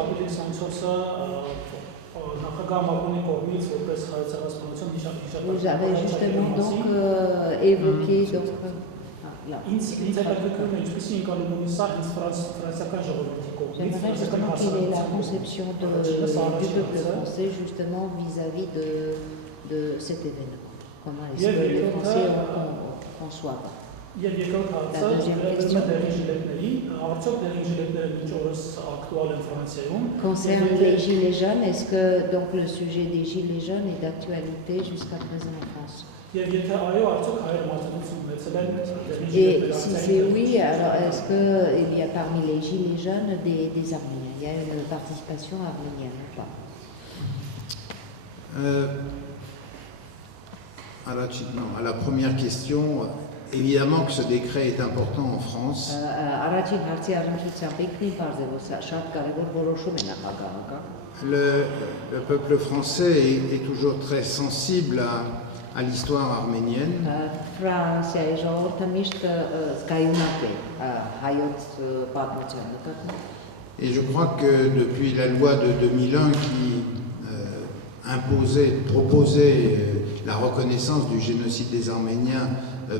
Gabriel Santos-ը նախագահ Մակրոնի կողմից որպես հայեցարարություն Vous avez justement donc évoqué donc J'aimerais justement quelle est la conception du peuple français justement vis-à-vis de cet événement. Comment est-ce que les Français conçoivent? La deuxième question concerne les gilets jaunes. Est-ce que donc le sujet des gilets jaunes est d'actualité jusqu'à présent en France? Et si c'est oui, alors est-ce qu'il y a parmi les gilets jaunes des Arméniens? Il y a une participation arménienne ou pas? À la première question, évidemment que ce décret est important en France. Le peuple français est toujours très sensible à l'histoire arménienne. Et je crois que depuis la loi de 2001 qui proposait la reconnaissance du génocide des Arméniens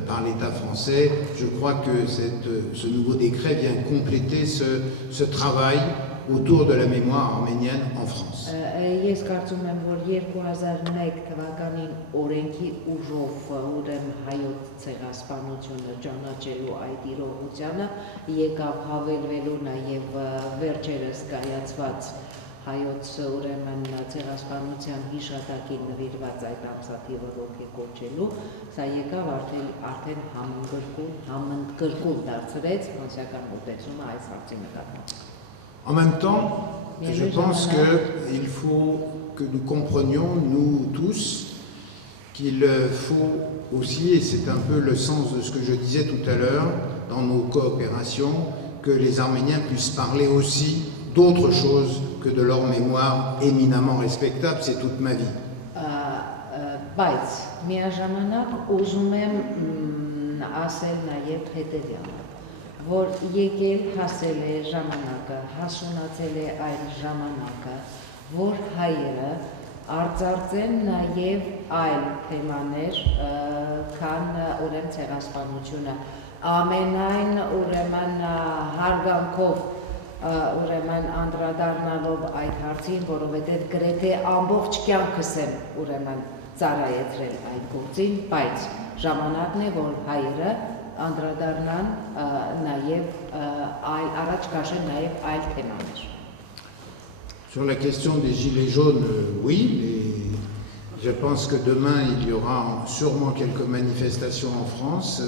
par l'État français, je crois que ce nouveau décret vient compléter ce travail autour de la mémoire arménienne en France. Ես կարծում եմ, որ 2001 թվականին օրենքի ուժով ուրեմն հայոց ցեղասպանությունը ճանաչելու այդ իրողությանը եկավ հավելվելու նաև վերջերս կայացված հայոց ուրեմն ցեղասպանության հիշատակին նվիրված այդ ամսաթիվը ողջունելու, սա եկավ արդեն համընդգրկուն դարձրեց ֆրանսիական մոտեցումը այս հարցի նկատմամբ։ En même temps, je pense qu'il faut que nous comprenions, nous tous, qu'il faut aussi, et c'est un peu le sens de ce que je disais tout à l'heure, dans nos coopérations, que les Arméniens puissent parler aussi d'autre chose que de leur mémoire éminemment respectable, c'est toute ma vie. Բայց միաժամանակ ուզում եմ ասել նաև հետևյալը, որ եկել հասել է ժամանակը, հասունացել է այդ ժամանակը, որ հայերը արծարծեն նաև այլ թեմաներ, քան ուրեմն ցեղասպանությունը, ամենայն ուրեմն հարգանքով ուրեմն անդրադառնալով այդ հարցին, որովհետև գրեթե ամբողջ կյանքս եմ ուրեմն ծառայեցրել այդ գործին, բայց ժամանակն է, որ հայերը անդրադառնան նաև առաջ քաշեն նաև այլ թեմաներ։ Sur la question des gilets jaunes, oui, et je pense que demain il y aura sûrement quelques manifestations en France,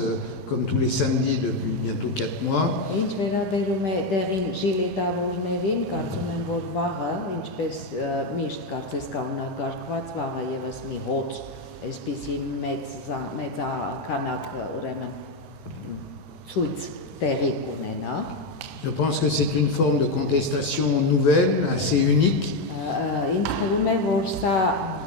comme tous les samedis depuis bientôt 4 mois. Ինչ վերաբերում է դեղին ժիլետավորներին, կարծում եմ, որ վաղը, ինչպես միշտ կարծես կանոնակարգված, վաղը եւս մի հոտ, այսպիսի մեծ քանակ ուրեմն ցույց տեղի կունենա։ Je pense que c'est une forme de contestation nouvelle, assez unique. Ինձ թվում է, որ սա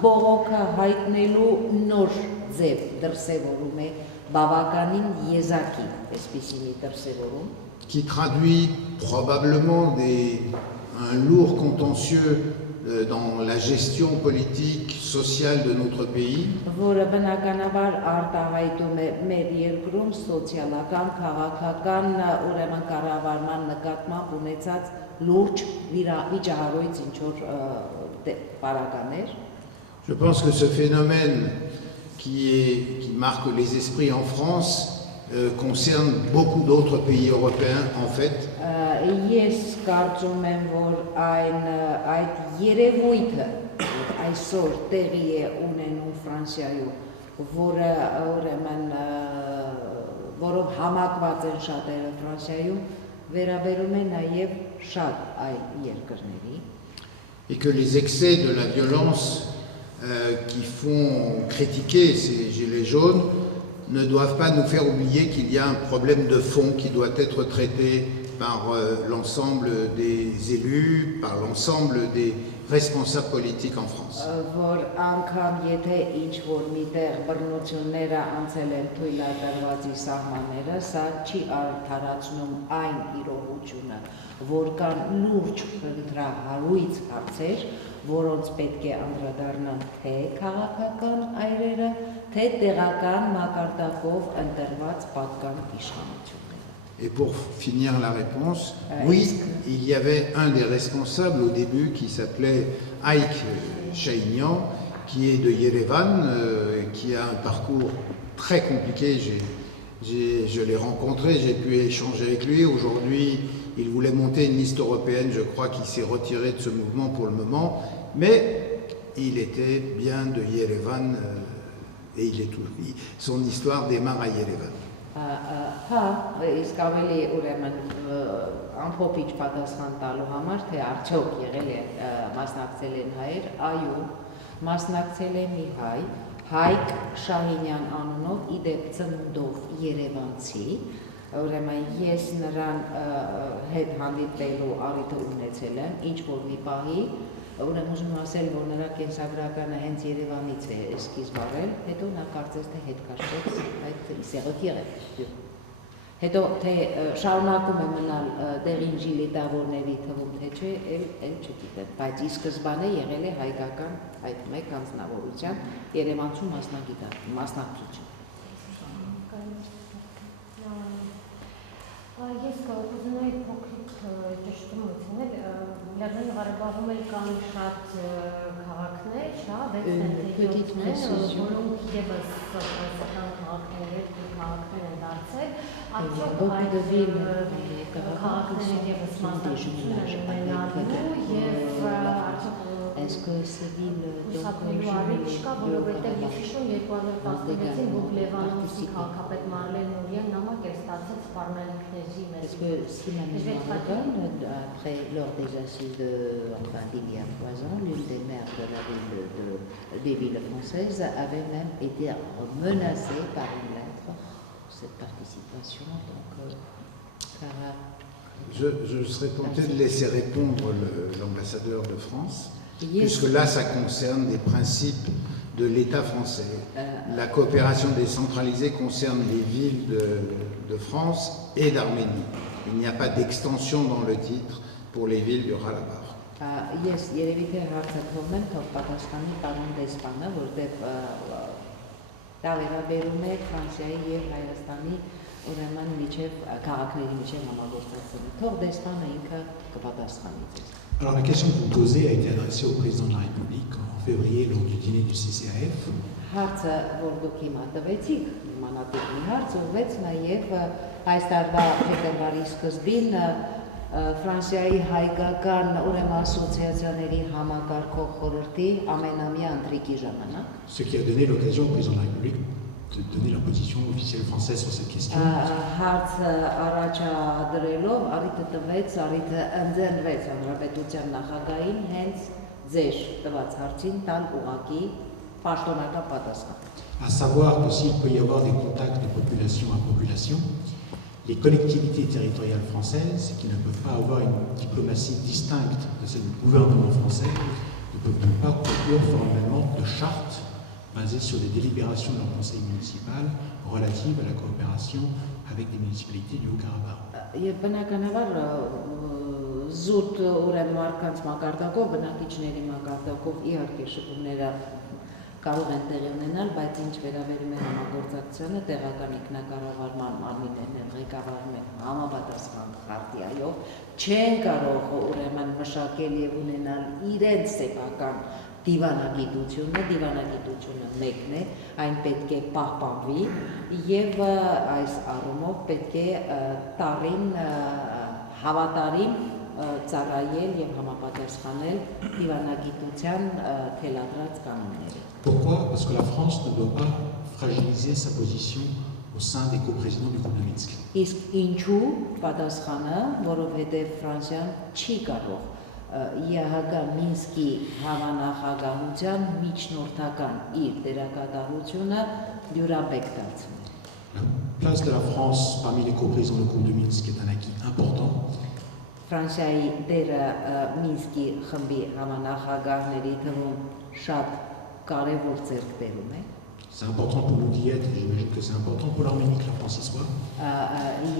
բողոքը հայտնելու նոր ձև դրսևորում է բավականին եզակի, այսպիսի մի դրսևորում, qui traduit probablement un lourd contentieux dans la gestion politique, sociale de notre pays. Որը բնականաբար արտահայտում է մեր երկրում սոցիալական, քաղաքական ուրեմն կառավարման նկատմամբ ունեցած լուրջ վիճահարույց ինչ-որ պարագաներ։ Je pense que ce phénomène qui marque les esprits en France concerne beaucoup d'autres pays européens en fait. Ես կարծում եմ, որ այդ երևույթը այսօր տեղի է ունենում Ֆրանսիայում, որով համակված են շատերը Ֆրանսիայում, վերաբերում է նաև շատ այլ երկրների։ Et que les excès de la violence qui font critiquer ces gilets jaunes ne doivent pas nous faire oublier qu'il y a un problème de fond qui doit être traité par l'ensemble des élus, par l'ensemble des responsables politiques en France. Որ անգամ եթե ինչ որ միտեղ բռնությունները անցել են թույլատրվածի սահմանները, սա չի արդարացնում այն իրողությունը, որ կան լուրջ խնդրահարույց հարցեր, որոնց պետք է անդրադառնան թե քաղաքական այրերը, թե տեղական մակարդակով ընտրված պատկան իշխանությունները։ Et pour finir la réponse, oui, il y avait un des responsables au début qui s'appelait Haïk Chahinian, qui est de Yerevan, qui a un parcours très compliqué. Je l'ai rencontré, j'ai pu échanger avec lui. Aujourd'hui, il voulait monter une liste européenne, je crois qu'il s'est retiré de ce mouvement pour le moment, mais il était bien de Yerevan et son histoire démarre à Yerevan. Հա, իսկ ավելի ուրեմն ամփոփիչ պատասխան տալու համար, թե արդյոք եղել է մասնակցել են հայեր, այո, մասնակցել է մի հայ, Հայկ Շահինյան անունով, իդեպ ծնունդով երևանցի, ուրեմն ես նրան հետ հանդիպելու առիթը ունեցել եմ, ինչ որ մի պահի, ուրեմն ուզում եմ ասել, որ նրա կենսագրականը հենց Երևանից է սկիզբ առել, հետո նա կարծես թե հետ կաշվեց այդ սեղոտիղը։ Հետո թե շարունակում է մնալ դեղին ժիլետավորների թվում թե չէ, էլ չգիտեմ, բայց ի սկզբանե եղել է հայկական այդ մեկ անձնավորության Երևանցու մասնակցություն։ Ես ուզում եի փոքրիկ ճշտումից անել, Լեռնային Ղարաբաղում էլ կան շատ քաղաքներ, 6-7-ներ, որոնք ևս ֆրանսիական քաղաքներ են դարձել, արդյոք այդ քաղաքները ևս մասնակցություն են ունենալու և արդյոք Est-ce que ces villes ուսապնելու առիթ չկա, որովհետև ես հիշում 2016-ին դուք Լևանոսի քաղաքապետ Մարլեն Նուրյան նամակ էր ստացել սպառնալիքների մեծ։ Est-ce que si ma mémoire est bonne, après, lors des assises d'il y a 3 ans, l'une des maires de la des villes françaises avait même été menacée par une lettre cette participation. Donc, je serais tenté de laisser répondre l'ambassadeur de France. Puisque là, ça concerne des principes de l'État français. La coopération décentralisée concerne les villes de France et d'Arménie. Il n'y a pas d'extension dans le titre pour les villes du Karabakh. Ես երևի թե հարցը թողնեմ, թող պատասխանի պարոն դեսպանը, որտեղ դա վերաբերում է Ֆրանսիայի և Հայաստանի ուրեմն միջև քաղաքների միջև համագործակցությունը։ Թող դեսպանը ինքը կպատասխանի ձեզ։ Alors la question que vous posez a été adressée au président de la République en février lors du dîner du CCAF. Հարցը, որ դուք հիմա տվեցիք, իմանալիք մի հարց ուղղեց նաև այս տարվա փետրվարի սկզբին Ֆրանսիայի հայկական ուրեմն ասոցիացիաների համակարգող խորհրդի ամենամյա ընթրիքի ժամանակ։ Ce qui a donné l'occasion au président de la République de donner la position officielle française sur cette question. Հարցը առաջադրելով առիթը տվեց, առիթը ընձեռվեց հանրապետության նախագահին հենց ձեր տված հարցին տալ ուղղակի պաշտոնական պատասխան։ À savoir que s'il peut y avoir des contacts de population à population, les collectivités territoriales françaises, qui ne peuvent pas avoir une diplomatie distincte de celle du gouvernement français, ne peuvent donc pas conclure formellement de chartes basées sur des délibérations de leur conseil municipal relatives à la coopération avec des municipalités du Haut-Karabakh. Եվ բնականաբար զուտ ուրեմն մարդկանց մակարդակով, բնակիչների մակարդակով իհարկե շփումները կարող են տեղի ունենալ, բայց ինչ վերաբերում է համագործակցությանը, տեղական ինքնակառավարման մարմիններն ղեկավարում են համապատասխան խարտիայով, չեն կարող ուրեմն մշակել եւ ունենալ իրենց սեփական դիվանագիտությունը մեկն է, այն պետք է պահպանվի եւ այս առումով պետք է տարին հավատարիմ ծառայել եւ համապատասխանել դիվանագիտության թելադրած կանոններին։ Pourquoi? Parce que la France ne doit pas fragiliser sa position au sein des coprésidents du groupe de Minsk. Իսկ ինչու պատասխանը, որովհետեւ Ֆրանսիան չի կարող ԵՀԿ Մինսկի հավանախագահության միջնորդական իր դերակատարությունը դյուրաբեկ դարձնել։ La place de la France parmi les coprésidents du groupe de Minsk est un acquis important. Ֆրանսիայի դերը Մինսկի խմբի համանախագահների թվում շատ կարևոր ձեռքբերում է։ C'est important pour nous d'y être, et j'imagine que c'est important pour l'Arménie que la France y soit.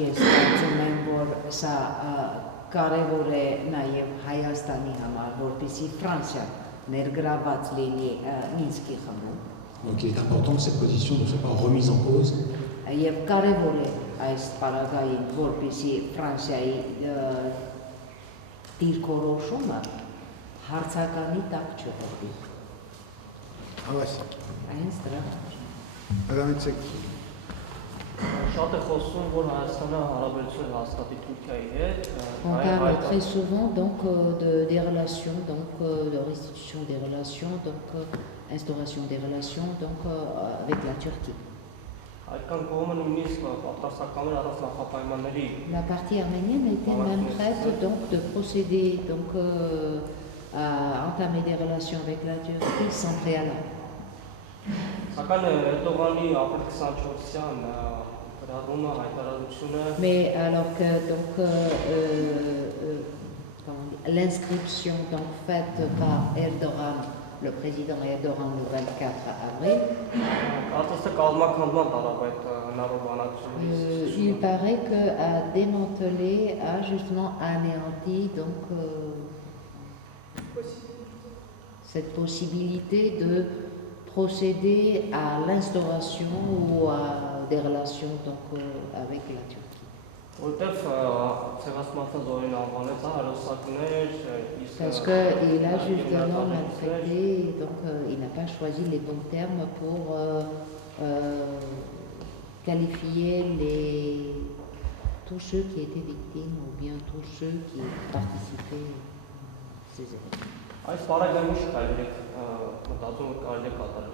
Ես կարծում եմ, որ սա կարևոր է նաև Հայաստանի համար, որպեսզի Ֆրանսիա ներգրաված լինի Մինսկի խմբում։ Donc il est important que cette position ne soit pas remise en cause. Եվ կարևոր է այս պարագային, որպեսզի Ֆրանսիայի դիրքորոշումը հարցականի տակ չհրվի։ Ah ouais, Այնց դրա Madame Etsek. Շատ է խոսում, որ Հայաստանը հարաբերություն հաստատի Թուրքիայի հետ։ On parle très souvent donc des relations, donc de restitution des relations, donc instauration des relations donc avec la Turquie. Այդքան կողմը նույնիսկ պատրաստական էր առանց նախապայմանների։ La partie arménienne était même prête donc de procéder donc à entamer des relations avec la Turquie sans préalable. Sակայն Էրդողանի ապրիլ 24-յան գրառումը հայտարարությունը Mais alors que donc l'inscription donc faite par Erdogan, le président Erdogan le 24 avril, կարծես թե կազմակերպման տարավ այդ հնարավոր բանակցությունից։ il paraît qu'a démantelé, a justement anéanti donc cette possibilité de procéder à l'instauration ou à des relations donc avec la Turquie. Որտեվ ցեղասպանության զորին անվանեց հերոսակներ, Parce qu'il a justement maltraité, donc il n'a pas choisi les bons termes pour qualifier tous ceux qui étaient victimes ou bien tous ceux qui participaient à ces événements. Այս բարակամուշ կարելի է մտածում որ կարելի է կատարել։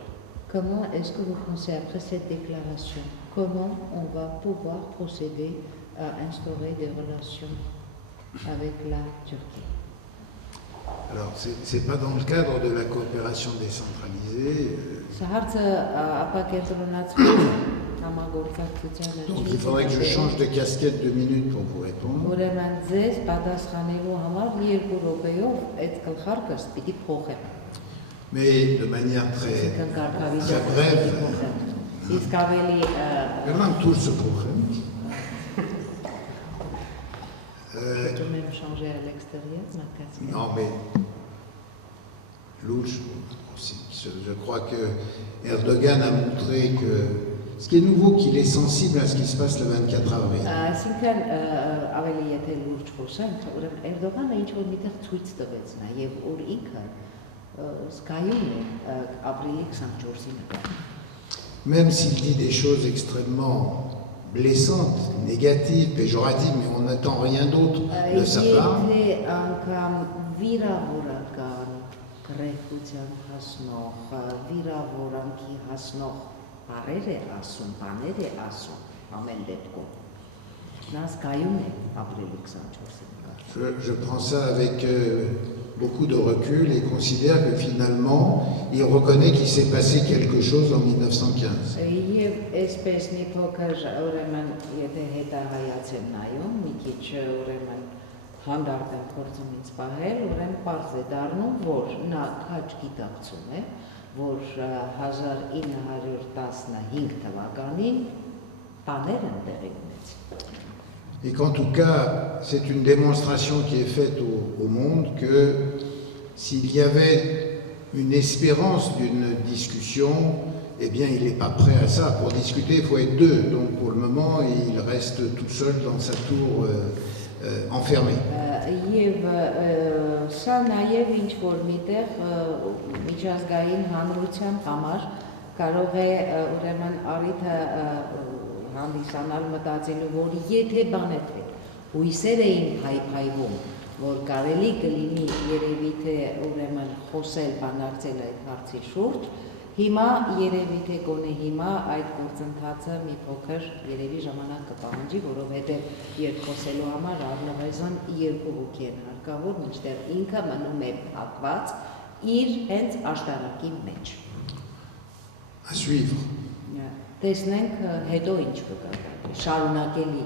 Comment est-ce que vous pensez, après cette déclaration, comment on va pouvoir procéder à instaurer des relations avec la Turquie? Alors, c'est pas dans le cadre de la coopération décentralisée. Donc, il faudrait que je change de casquette 2 minutes pour vous répondre. Mais de manière très brève, vraiment tout ce problème. Je peux même changer à l'extérieur ma casquette. Non, mais louche aussi. Je crois que Erdogan a montré que ce qui est nouveau, qu'il est sensible à ce qui se passe le 24 avril. Այսինքն ավելի եթե լուրջ խոսենք, ուրեմն Էրդողանը ինչ որ միտեղ ցույց տվեց նաև որ ինքը զգայուն է ապրիլի 24-ի նկատմամբ։ Même s'il dit des choses extrêmement blessantes, négatives, péjoratives, mais on n'attend rien d'autre de sa part. Եթե անգամ վիրավորական գրեհության հասնող, վիրավորանքի հասնող բառեր է ասում, բաներ է ասում, ամեն դեպքում։ Նա զգայուն է ապրիլի 24-ի նկատմամբ։ Je prends ça avec beaucoup de recul et considère que finalement, il reconnaît qu'il s'est passé quelque chose en 1915. Եվ այսպես մի փոքր ուրեմն եթե հետահայացեմ նայում, մի քիչ ուրեմն հանդարտ եմ փորձում ինձ պահել, ուրեմն պարզ է դառնում, որ նա քաջ գիտակցում է, որ 1915 թվականին բաներ են տեղի ունեցել։ Et qu'en tout cas, c'est une démonstration qui est faite au monde que s'il y avait une espérance d'une discussion, eh bien, il n'est pas prêt à ça. Pour discuter, il faut être deux. Donc, pour le moment, il reste tout seul dans sa tour enfermé. Եվ սա նաև ինչ-որ միտեղ միջազգային հանրության համար կարող է ուրեմն առիթը հանդիսանալ մտածելու, որ եթե բանեթե հույսեր էին հայփայվում, որ կարելի կլինի երևի թե ուրեմն խոսել, բանակցել այդ հարցի շուրջ, հիմա երևի թե գոնե հիմա այդ գործընթացը մի փոքր երևի ժամանակ կպահանջի, որովհետև երբ խոսելու համար առնվազն 2 հոգի են հարկավոր, մինչդեռ ինքը մնում է փակված իր հենց աշտարակի մեջ։ À suivre. տեսնենք հետո ինչ կկատարվի, շարունակելի։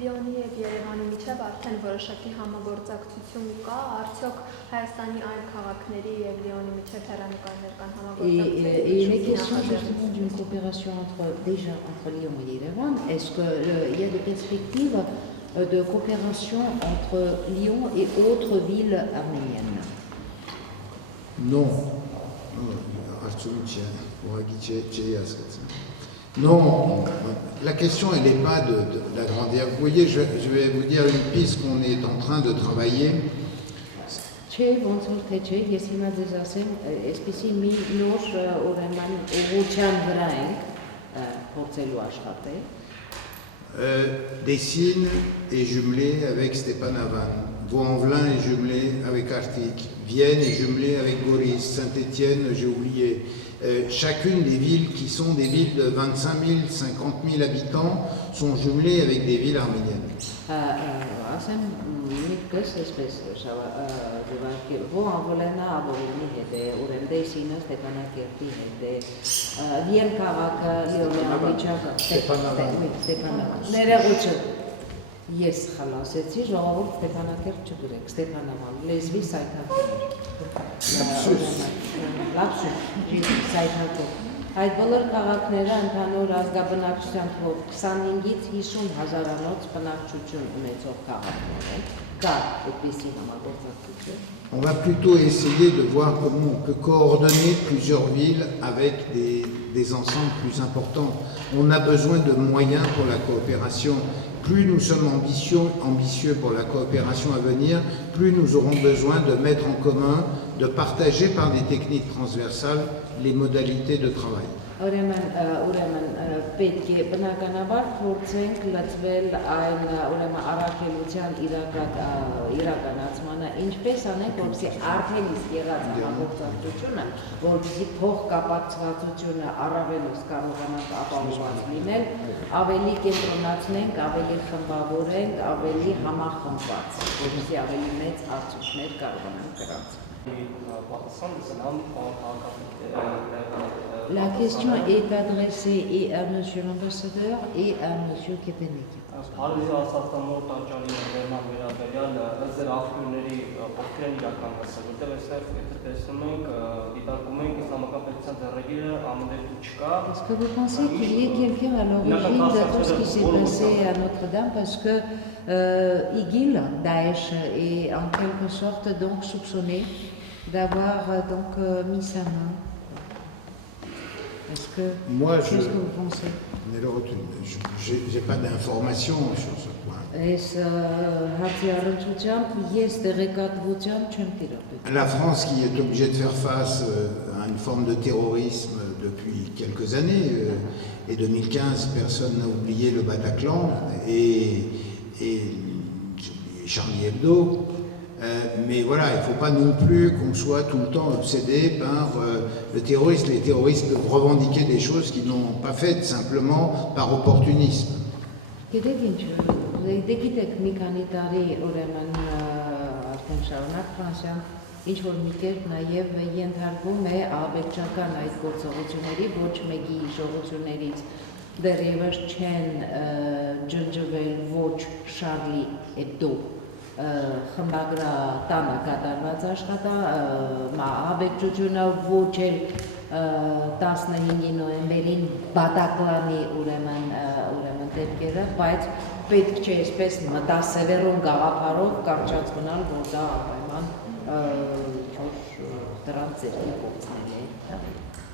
Լիոնի եւ Երևանի միջև արդեն որոշակի համագործակցություն կա, արդյոք Հայաստանի այլ քաղաքների եւ Լիոնի միջև հեռանկարներ կան Et les questions justement d'une coopération déjà entre Lyon et Yerevan, est-ce qu'il y a des perspectives de coopération entre Lyon et autres villes arméniennes? Non. Non, la question elle n'est pas de l'agrandir. Vous voyez, je vais vous dire une piste qu'on est en train de travailler. Չէ, ոնց որ թե չէ, ես հիմա ձեզ ասեմ, այսպեսի մի նոր ուրեմն ուղղության վրա ենք փորձելու աշխատել։ Dessine est jumelé avec Stépanavan, Vaux-en-Velin est jumelé avec Artic, Vienne est jumelée avec Goris, Saint-Étienne, j'ai oublié. Chacune des villes qui sont des villes de 25 000, 50 000 habitants sont jumelées avec des villes arméniennes. Ասեմ միտքս այսպես դուվարկել, Վոհանվոլենը Աբովինի հետ է, Ուրեմդեսինը Ստեփանակերտի հետ է, Վիեն քաղաքը Լիոնի միջակա Ստեփանավան, ներողություն, ես սխալ ասեցի, ժողովուրդ Ստեփանակերտ չգրեք, Ստեփանավան, լեզվի սայթակներ, լապսուս, սայթակներ, այդ բոլոր քաղաքները ընդհանուր ազգաբնակչության թվով 25-ից 50 հազարանոց բնակչություն ունեցող քաղաքներ են, կա այդպիսի համագործակցություն։ On va plutôt essayer de voir comment on peut coordonner plusieurs villes avec des ensembles plus importants. On a besoin de moyens pour la coopération. Plus nous sommes ambitieux pour la coopération à venir, plus nous aurons besoin de mettre en commun, de partager par des techniques transversales les modalités de travail. Ուրեմն պետք է բնականաբար փորձենք լծվել այն ուրեմն առաքելության իրականացմանը, ինչպես անենք, որպեսզի արդեն իսկ եղած համագործակցությունը, որպեսզի փոխկապակցվածությունը առավելուց կարողանանք ապահովված լինել, ավելի կենտրոնացնենք, ավելի խմբավորենք, ավելի համախմբված, որպեսզի ավելի մեծ արդյունքներ կարողանանք կրած։ La question est adressée et à monsieur l'ambassadeur et à monsieur Kepeneki. Est-ce que vous pensez qu'il y ait quelqu'un à l'origine de tout ce qui s'est passé à Notre-Dame parce que IGIL, Daesh, est en quelque sorte donc soupçonné d'avoir mis sa main? Est-ce que qu'est-ce que vous pensez? Je n'ai pas d'informations sur ce point. La France qui est obligée de faire face à une forme de terrorisme depuis quelques années, et 2015, personne n'a oublié le Bataclan et Charlie Hebdo. Mais voilà, il ne faut pas non plus qu'on soit tout le temps obsédé par le terrorisme. Les terroristes peuvent revendiquer des choses qu'ils n'ont pas faites, simplement par opportunisme. Ինչ-որ մի կերպ նաև ենթարկում է աբեկչական այդ գործողությունների, ոչ մեկի հիշողություններից դեռևս չեն ջնջվել ոչ Շարլի Էբդո խմբագրա տանը կատարված աբեկչությունը, ոչ էլ 15 նոյեմբերին Բատակլանի ուրեմն դեպքերը, բայց պետք չէ այսպես մտասևերուն գաղափարով կարճած մնալ, որ դա անպայման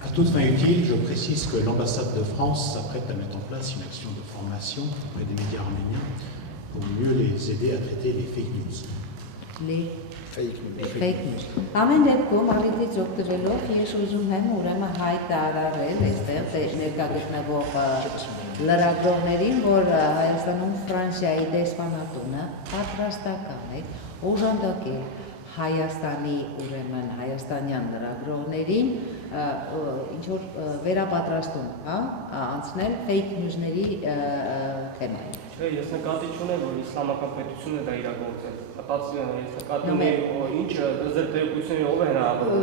À toute fin utile, je précise que l'ambassade de France s'apprête à mettre en place une action de formation auprès des médias arméniens pour mieux les aider à traiter les fake news. Les fake news. Ամեն դեպքում առիթից օգտվելով ես ուզում եմ ուրեմն հայտարարել այստեղ ներկա գտնվող լրագրողներին, որ Հայաստանում Ֆրանսիայի դեսպանատունը պատրաստական է օժանդակել Հայաստանի ուրեմն հայաստանյան լրագրողներին ինչ որ վերապատրաստում անցնել fake news-ների թեմային։ Չէ, ես նկատի չունեմ, որ իսլամական պետությունը դա իրագործել։ Մտածում եմ, ես նկատում եմ, ինչ դեզերտերությունների ով է հնարավորում։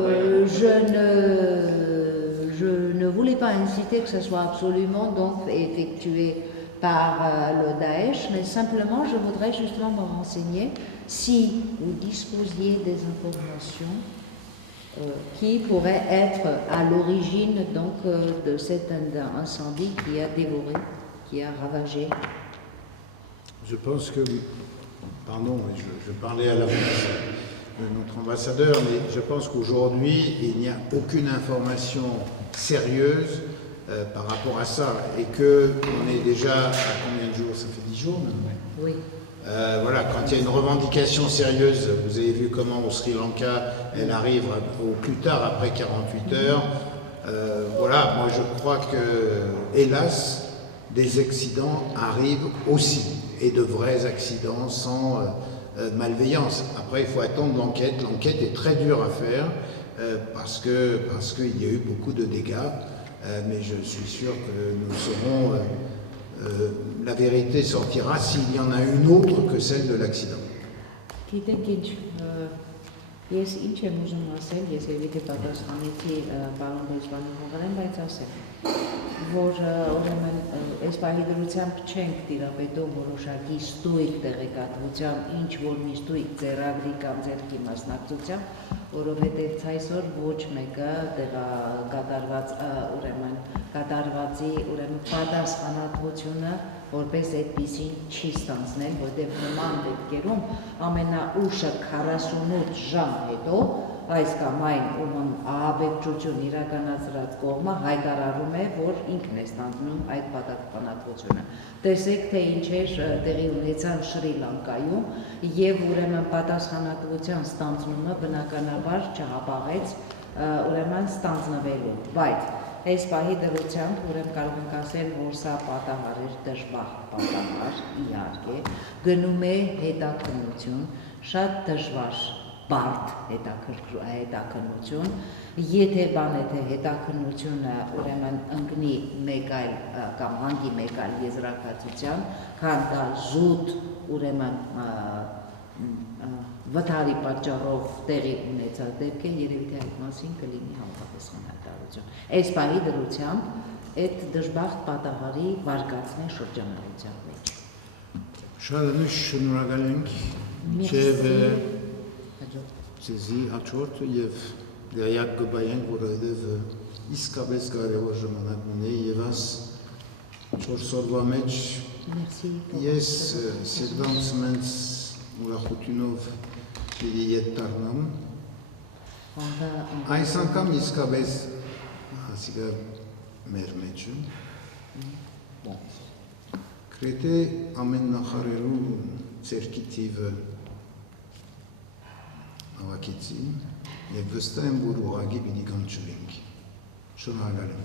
je ne voulais pas inciter que ce soit absolument donc effectué par le Daesh, mais simplement je voudrais justement me renseigner si vous disposiez des informations qui pourraient être à l'origine donc de cet incendie qui a dévoré, qui a ravagé. Je pense que, pardon, je parlais à notre ambassadeur, mais je pense qu'aujourd'hui, il n'y a aucune information sérieuse par rapport à ça, et qu'on est déjà à combien de jours? Ça fait 10 jours maintenant. Oui. Voilà, quand il y a une revendication sérieuse, vous avez vu comment au Sri Lanka, elle arrive au plus tard après 48 heures. Voilà, moi je crois que, hélas, des accidents arrivent aussi, et de vrais accidents sans malveillance. Après, il faut attendre l'enquête. L'enquête est très dure à faire parce qu'il y a eu beaucoup de dégâts, mais je suis sûr que nous saurons... la vérité sortira s'il y en a une autre que celle de l'accident. Գիտեք ինչ, ես ինչ եմ ուզում ասել, ես երևի պատասխանեցի պարոն Բեզբանի Հովանեն, բայց ասեմ, որ ուրեմն այս պահի դրությամբ չենք տիրապետում որոշակի ստույգ տեղեկատվությամբ, ինչ որ մի ստույգ ձեռագրի կամ ձեռքի մասնակցությամբ, որովհետև այսօր ոչ մեկը կատարվածի պատասխանատվությունը որպես այդպեսին չի ստանձնել, որտեղ նման դեպքերում ամենաուշը 48 ժամ հետո այս կամ այն ում ահաբեկչություն իրականացրած կողմը հայտարարում է, որ ինքն է ստանձնում այդ պատասխանատվությունը։ Տեսեք, թե ինչեր տեղի ունեցան Շրի Լանկայում եւ ուրեմն պատասխանատվության ստանձնումը բնականաբար չհապաղեց ուրեմն ստանձնվելու, բայց այս պահի դրությամբ ուրեմն կարող ենք ասել, որ սա պատահար էր, դժվար պատահար, իհարկե, գնում է հետաքննություն, շատ դժվար, բարդ հետաքննություն, եթե բան է, թե հետաքննությունը ուրեմն ընկնի մեկ այլ կամ հանգի մեկ այլ եզրակացության, քան դա զուտ ուրեմն վթարի պատճառով տեղի ունեցած դեպք է, երևի թե այդ մասին կլինի համապատասխան հայտարարություն։ Այս պահի դրությամբ այդ դժբախտ պատահարի վարկածն է շրջանառության մեջ։ Շատ շնորհակալ ենք եւ ցեզի հաջորդը եւ լայակ կբայենք, որովհետեւ իսկապես կարեւոր ժամանակ ունի եւ աս 4 օրվա մեջ ես սերվանց մենց ուրախությունով պիտի ետ դառնամ այս անգամ իսկապես ասիկա մեր մեջը գրեթե ամեն նախարարու ձերքի թիվը հավաքեցի եւ վստահ եմ, որ ուղղակի պիտի կանչվենք։ Շնորհակալ եմ։